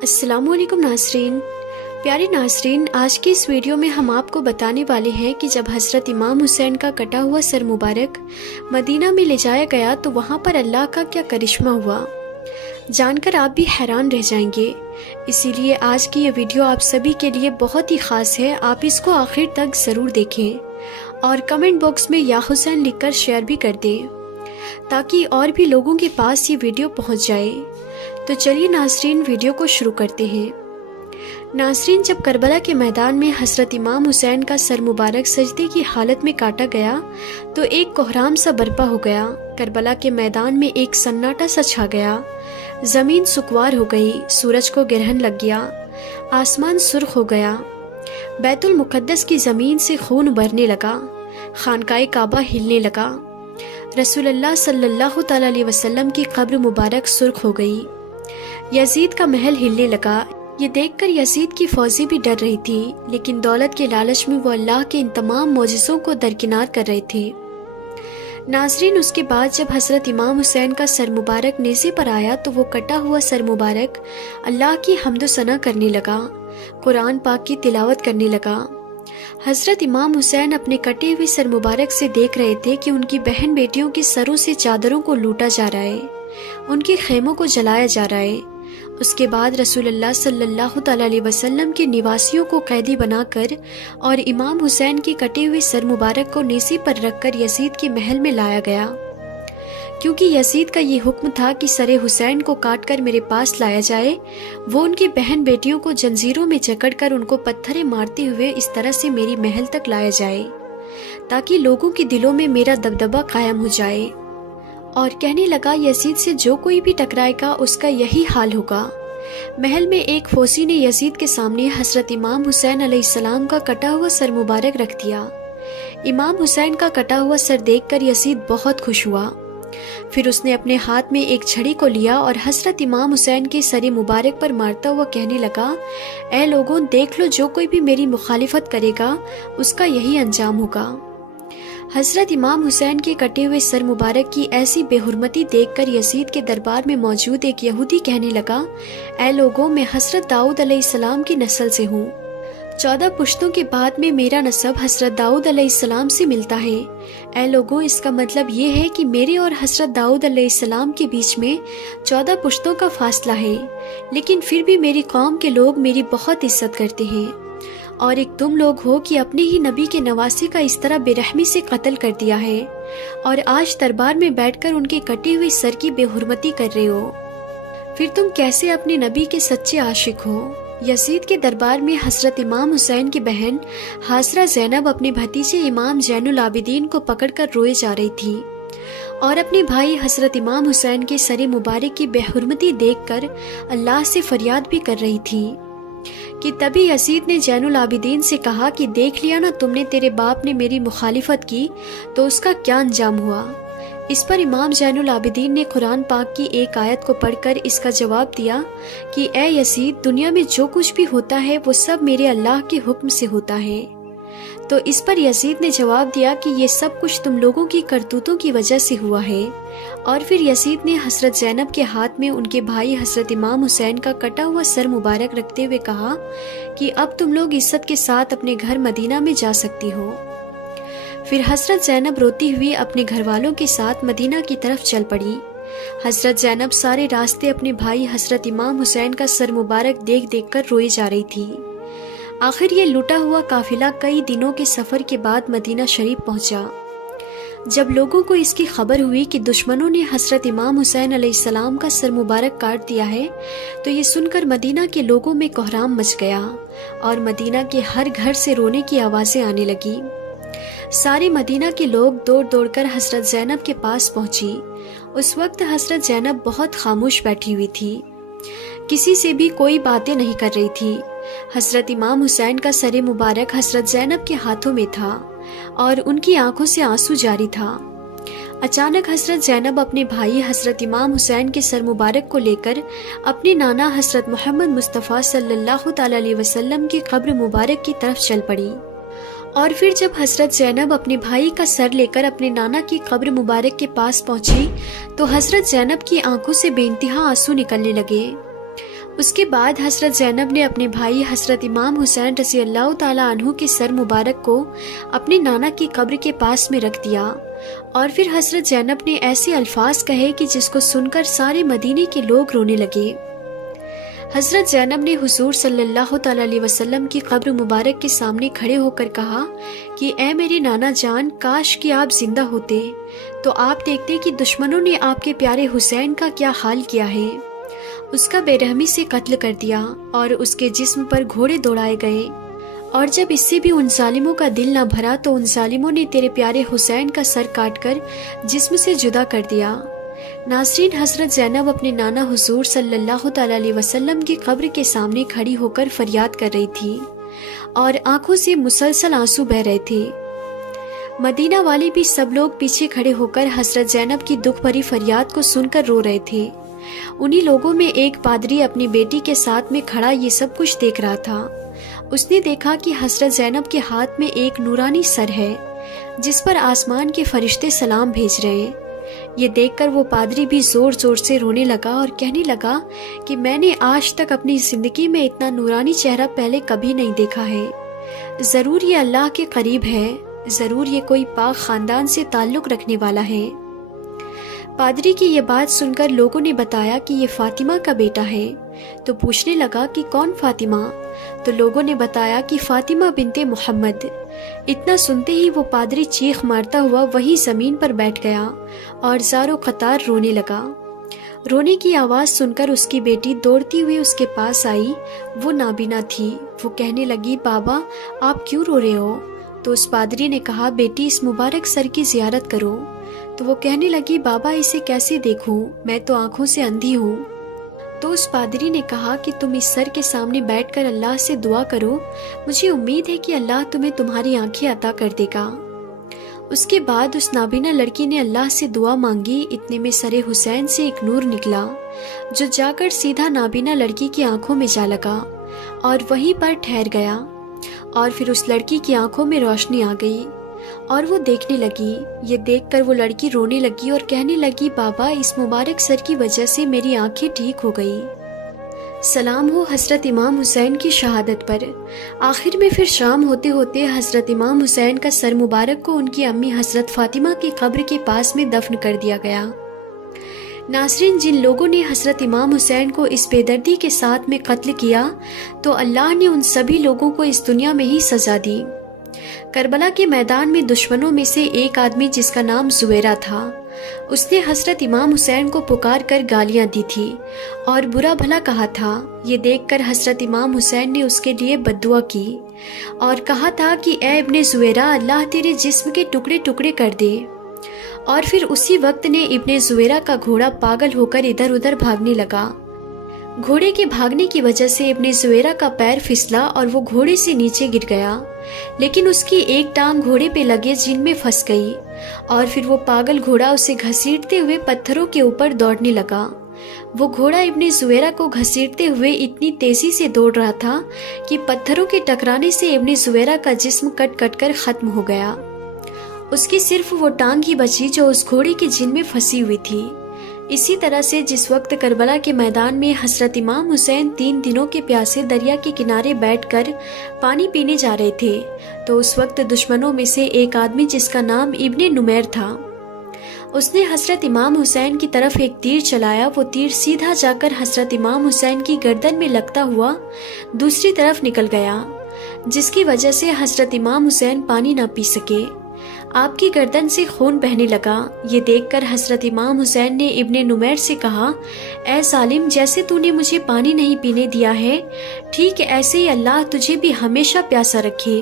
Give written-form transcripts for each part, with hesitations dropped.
السلام علیکم ناظرین۔ پیارے ناظرین، آج کی اس ویڈیو میں ہم آپ کو بتانے والے ہیں کہ جب حضرت امام حسین کا کٹا ہوا سر مبارک مدینہ میں لے جایا گیا تو وہاں پر اللہ کا کیا کرشمہ ہوا، جان کر آپ بھی حیران رہ جائیں گے۔ اسی لیے آج کی یہ ویڈیو آپ سبھی کے لیے بہت ہی خاص ہے، آپ اس کو آخر تک ضرور دیکھیں اور کمنٹ باکس میں یا حسین لکھ کر شیئر بھی کر دیں تاکہ اور بھی لوگوں کے پاس یہ ویڈیو پہنچ جائے۔ تو چلیے ناظرین، ویڈیو کو شروع کرتے ہیں۔ ناظرین، جب کربلا کے میدان میں حضرت امام حسین کا سر مبارک سجدے کی حالت میں کاٹا گیا تو ایک کوہرام سا برپا ہو گیا۔ کربلا کے میدان میں ایک سناٹا سا چھا گیا، زمین سکوار ہو گئی، سورج کو گرہن لگ گیا، آسمان سرخ ہو گیا، بیت المقدس کی زمین سے خون ابھرنے لگا، خانقاہ کعبہ ہلنے لگا، رسول اللہ صلی اللہ تعالی علیہ وسلم کی قبر مبارک سرخ ہو گئی، یزید کا محل ہلنے لگا۔ یہ دیکھ کر یزید کی فوجی بھی ڈر رہی تھی، لیکن دولت کے لالچ میں وہ اللہ کے ان تمام معجزوں کو درکنار کر رہے تھے۔ ناظرین، اس کے بعد جب حضرت امام حسین کا سر مبارک نیزے پر آیا تو وہ کٹا ہوا سر مبارک اللہ کی حمد و ثنا کرنے لگا، قرآن پاک کی تلاوت کرنے لگا۔ حضرت امام حسین اپنے کٹے ہوئے سر مبارک سے دیکھ رہے تھے کہ ان کی بہن بیٹیوں کے سروں سے چادروں کو لوٹا جا رہا ہے، ان کے خیموں کو جلایا جا رہا ہے۔ اس کے بعد رسول اللہ صلی اللہ تعالی علیہ وسلم کے نواسیوں کو قیدی بنا کر اور امام حسین کے کٹے ہوئے سر مبارک کو نیزے پر رکھ کر یزید کے محل میں لایا گیا، کیونکہ یزید کا یہ حکم تھا کہ سر حسین کو کاٹ کر میرے پاس لایا جائے۔ وہ ان کی بہن بیٹیوں کو جنزیروں میں جکڑ کر ان کو پتھریں مارتے ہوئے اس طرح سے میری محل تک لایا جائے تاکہ لوگوں کے دلوں میں میرا دبدبہ قائم ہو جائے۔ اور کہنے لگا، یزید سے جو کوئی بھی ٹکرائے گا اس کا یہی حال ہوگا۔ محل میں ایک فوجی نے یزید کے سامنے حضرت امام حسین علیہ السلام کا کٹا ہوا سر مبارک رکھ دیا۔ امام حسین کا کٹا ہوا سر دیکھ کر یزید بہت خوش ہوا۔ پھر اس نے اپنے ہاتھ میں ایک چھڑی کو لیا اور حضرت امام حسین کے سر مبارک پر مارتا ہوا کہنے لگا، اے لوگوں، دیکھ لو، جو کوئی بھی میری مخالفت کرے گا اس کا یہی انجام ہوگا۔ حضرت امام حسین کے کٹے ہوئے سر مبارک کی ایسی بے حرمتی دیکھ کر یزید کے دربار میں موجود ایک یہودی کہنے لگا، اے لوگوں، میں حضرت داؤد علیہ السلام کی نسل سے ہوں، 14 پشتوں کے بعد میں میرا نسب حضرت داؤد علیہ السلام سے ملتا ہے۔ اے لوگوں، اس کا مطلب یہ ہے کہ میرے اور حضرت داؤد علیہ السلام کے بیچ میں 14 پشتوں کا فاصلہ ہے، لیکن پھر بھی میری قوم کے لوگ میری بہت عزت کرتے ہیں، اور ایک تم لوگ ہو کہ اپنے ہی نبی کے نواسے کا اس طرح بے رحمی سے قتل کر دیا ہے، اور آج دربار میں بیٹھ کر ان کے کٹے ہوئے سر کی بے حرمتی کر رہے ہو۔ پھر تم کیسے اپنے نبی کے سچے عاشق ہو؟ یزید کے دربار میں حضرت امام حسین کی بہن حاضرہ زینب اپنے بھتیجے امام زین العابدین کو پکڑ کر روئے جا رہی تھی اور اپنے بھائی حضرت امام حسین کے سر مبارک کی بے حرمتی دیکھ کر اللہ سے فریاد بھی کر رہی تھی کہ تبھی یزید نے زین العابدین سے کہا کہ دیکھ لیا نا تم نے، تیرے باپ نے میری مخالفت کی تو اس کا کیا انجام ہوا۔ اس پر امام زین العابدین نے قرآن پاک کی ایک آیت کو پڑھ کر اس کا جواب دیا کہ اے یزید، دنیا میں جو کچھ بھی ہوتا ہے وہ سب میرے اللہ کے حکم سے ہوتا ہے۔ تو اس پر یزید نے جواب دیا کہ یہ سب کچھ تم لوگوں کی کرتوتوں کی وجہ سے ہوا ہے۔ اور پھر یزید نے حضرت زینب کے ہاتھ میں ان کے بھائی حضرت امام حسین کا کٹا ہوا سر مبارک رکھتے ہوئے کہا کہ اب تم لوگ عزت کے ساتھ اپنے گھر مدینہ میں جا سکتی ہو۔ پھر حضرت زینب روتی ہوئی اپنے گھر والوں کے ساتھ مدینہ کی طرف چل پڑی۔ حضرت زینب سارے راستے اپنے بھائی حضرت امام حسین کا سر مبارک دیکھ دیکھ کر روئی جا رہی تھی۔ آخر یہ لوٹا ہوا قافلہ کئی دنوں کے سفر کے بعد مدینہ شریف پہنچا۔ جب لوگوں کو اس کی خبر ہوئی کہ دشمنوں نے حضرت امام حسین علیہ السلام کا سر مبارک کاٹ دیا ہے تو یہ سن کر مدینہ کے لوگوں میں کوہرام مچ گیا اور مدینہ کے ہر گھر سے رونے کی آوازیں آنے لگی۔ سارے مدینہ کے لوگ دوڑ دوڑ کر حضرت زینب کے پاس پہنچی۔ اس وقت حضرت زینب بہت خاموش بیٹھی ہوئی تھی، کسی سے بھی کوئی باتیں نہیں کر رہی تھی۔ حضرت امام حسین کا سر مبارک حضرت زینب کے ہاتھوں میں تھا اور ان کی آنکھوں سے آنسو جاری تھا۔ اچانک حضرت زینب اپنے بھائی حضرت امام حسین کے سر مبارک کو لے کر اپنے نانا حضرت محمد مصطفیٰ صلی اللہ تعالی علیہ وسلم کی قبر مبارک کی طرف چل پڑی۔ اور پھر جب حضرت زینب اپنے بھائی کا سر لے کر اپنے نانا کی قبر مبارک کے پاس پہنچی تو حضرت زینب کی آنکھوں سے بے انتہا آنسو نکلنے لگے۔ اس کے بعد حضرت زینب نے اپنے بھائی حضرت امام حسین رضی اللہ تعالیٰ عنہ کے سر مبارک کو اپنے نانا کی قبر کے پاس میں رکھ دیا، اور پھر حضرت زینب نے ایسے الفاظ کہے کہ جس کو سن کر سارے مدینے کے لوگ رونے لگے۔ حضرت زینب نے حضور صلی اللہ تعالیٰ علیہ وسلم کی قبر مبارک کے سامنے کھڑے ہو کر کہا کہ اے میرے نانا جان، کاش کہ آپ زندہ ہوتے تو آپ دیکھتے کہ دشمنوں نے آپ کے پیارے حسین کا کیا حال کیا ہے۔ اس کا بے رحمی سے قتل کر دیا اور اس کے جسم پر گھوڑے دوڑائے گئے، اور جب اس سے بھی ان ظالموں کا دل نہ بھرا تو ان ظالموں نے تیرے پیارے حسین کا سر کاٹ کر جسم سے جدا کر دیا۔ ناظرین، حضرت زینب اپنے نانا حضور صلی اللہ تعالیٰ علیہ وسلم کی قبر کے سامنے کھڑی ہو کر فریاد کر رہی تھی اور آنکھوں سے مسلسل آنسو بہہ رہے تھے۔ مدینہ والے بھی سب لوگ پیچھے کھڑے ہو کر حضرت زینب کی دکھ بھری فریاد کو سن کر رو رہے تھے۔ انہی لوگوں میں ایک پادری اپنی بیٹی کے ساتھ میں کھڑا یہ سب کچھ دیکھ رہا تھا۔ اس نے دیکھا کہ حضرت زینب کے ہاتھ میں ایک نورانی سر ہے جس پر آسمان کے فرشتے سلام بھیج رہے۔ یہ دیکھ کر وہ پادری بھی زور زور سے رونے لگا اور کہنے لگا کہ میں نے آج تک اپنی زندگی میں اتنا نورانی چہرہ پہلے کبھی نہیں دیکھا ہے۔ ضرور یہ اللہ کے قریب ہے، ضرور یہ کوئی پاک خاندان سے تعلق رکھنے والا ہے۔ پادری کی یہ بات سن کر لوگوں نے بتایا کہ یہ فاطمہ کا بیٹا ہے، تو پوچھنے لگا کہ کون فاطمہ؟ تو لوگوں نے بتایا کہ فاطمہ بنت محمد۔ اتنا سنتے ہی وہ پادری چیخ مارتا ہوا وہیں زمین پر بیٹھ گیا اور زار و قطار رونے لگا۔ رونے کی آواز سن کر اس کی بیٹی دوڑتی ہوئی اس کے پاس آئی۔ وہ نابینا تھی۔ وہ کہنے لگی، بابا آپ کیوں رو رہے ہو؟ تو اس پادری نے کہا، بیٹی اس مبارک سر کی زیارت کرو۔ تو وہ کہنے لگی، بابا اسے کیسے دیکھوں، میں تو آنکھوں سے اندھی ہوں۔ تو اس پادری نے کہا کہ تم اس سر کے سامنے بیٹھ کر اللہ سے دعا کرو، مجھے امید ہے کہ اللہ تمہیں تمہاری آنکھیں عطا کر دے گا۔ اس کے بعد اس نابینا لڑکی نے اللہ سے دعا مانگی۔ اتنے میں سر حسین سے ایک نور نکلا جو جا کر سیدھا نابینا لڑکی کی آنکھوں میں جا لگا اور وہیں پر ٹھہر گیا، اور پھر اس لڑکی کی آنکھوں میں روشنی آ گئی اور وہ دیکھنے لگی۔ یہ دیکھ کر وہ لڑکی رونے لگی اور کہنے لگی، بابا اس مبارک سر کی وجہ سے میری آنکھیں ٹھیک ہو گئی۔ سلام ہو حضرت امام حسین کی شہادت پر۔ آخر میں پھر شام ہوتے ہوتے حضرت امام حسین کا سر مبارک کو ان کی امی حضرت فاطمہ کی قبر کے پاس میں دفن کر دیا گیا۔ ناظرین، جن لوگوں نے حضرت امام حسین کو اس بے دردی کے ساتھ میں قتل کیا تو اللہ نے ان سبھی لوگوں کو اس دنیا میں ہی سزا دی۔ کربلا کے میدان میں دشمنوں میں سے ایک آدمی جس کا نام زویرہ تھا، اس نے حضرت امام حسین کو پکار کر گالیاں دی تھی اور برا بھلا کہا تھا۔ یہ دیکھ کر حضرت امام حسین نے اس کے لیے بددعا کی اور کہا تھا کہ اے ابن زویرہ، اللہ تیرے جسم کے ٹکڑے ٹکڑے کر دے۔ اور پھر اسی وقت نے ابن زویرہ کا گھوڑا پاگل ہو کر ادھر ادھر بھاگنے لگا۔ گھوڑے کے بھاگنے کی وجہ سے ابن زویرہ کا پیر پھسلا اور وہ گھوڑے سے نیچے گر گیا، لیکن اس کی ایک ٹانگ گھوڑے پہ لگے جن میں پھنس گئی، اور پھر وہ پاگل گھوڑا اسے گھسیٹتے ہوئے پتھروں کے اوپر دوڑنے لگا۔ وہ گھوڑا ابن زویرہ کو گھسیٹتے ہوئے اتنی تیزی سے دوڑ رہا تھا کہ پتھروں کے ٹکرانے سے ابن زویرہ کا جسم کٹ کٹ کر ختم ہو گیا۔ اس کی صرف وہ ٹانگ ہی بچی جو اس گھوڑے کے جن میں پھنسی ہوئی تھی۔ اسی طرح سے جس وقت کربلا کے میدان میں حضرت امام حسین 3 دنوں کے پیاسے دریا کے کنارے بیٹھ کر پانی پینے جا رہے تھے تو اس وقت دشمنوں میں سے ایک آدمی جس کا نام ابن نمیر تھا، اس نے حضرت امام حسین کی طرف ایک تیر چلایا۔ وہ تیر سیدھا جا کر حضرت امام حسین کی گردن میں لگتا ہوا دوسری طرف نکل گیا، جس کی وجہ سے حضرت امام حسین پانی نہ پی سکے۔ آپ کی گردن سے خون بہنے لگا۔ یہ دیکھ کر حضرت امام حسین نے ابن نمیر سے کہا، اے ظالم، جیسے تو نے مجھے پانی نہیں پینے دیا ہے، ٹھیک ایسے ہی اللہ تجھے بھی ہمیشہ پیاسا رکھے۔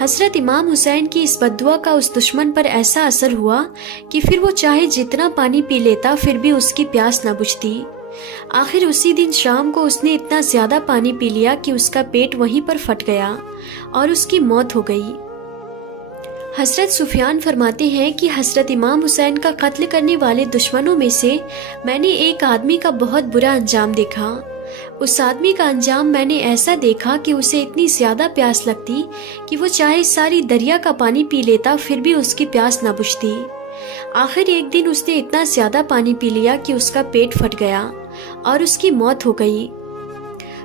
حضرت امام حسین کی اس بددعا کا اس دشمن پر ایسا اثر ہوا کہ پھر وہ چاہے جتنا پانی پی لیتا پھر بھی اس کی پیاس نہ بجھتی۔ آخر اسی دن شام کو اس نے اتنا زیادہ پانی پی لیا کہ اس کا پیٹ وہیں پر پھٹ گیا اور اس کی موت ہو گئی۔ حضرت سفیان فرماتے ہیں کہ حضرت امام حسین کا قتل کرنے والے دشمنوں میں سے میں نے ایک آدمی کا بہت برا انجام دیکھا۔ اس آدمی کا انجام میں نے ایسا دیکھا کہ اسے اتنی زیادہ پیاس لگتی کہ وہ چاہے ساری دریا کا پانی پی لیتا پھر بھی اس کی پیاس نہ بجھتی۔ آخر ایک دن اس نے اتنا زیادہ پانی پی لیا کہ اس کا پیٹ پھٹ گیا اور اس کی موت ہو گئی۔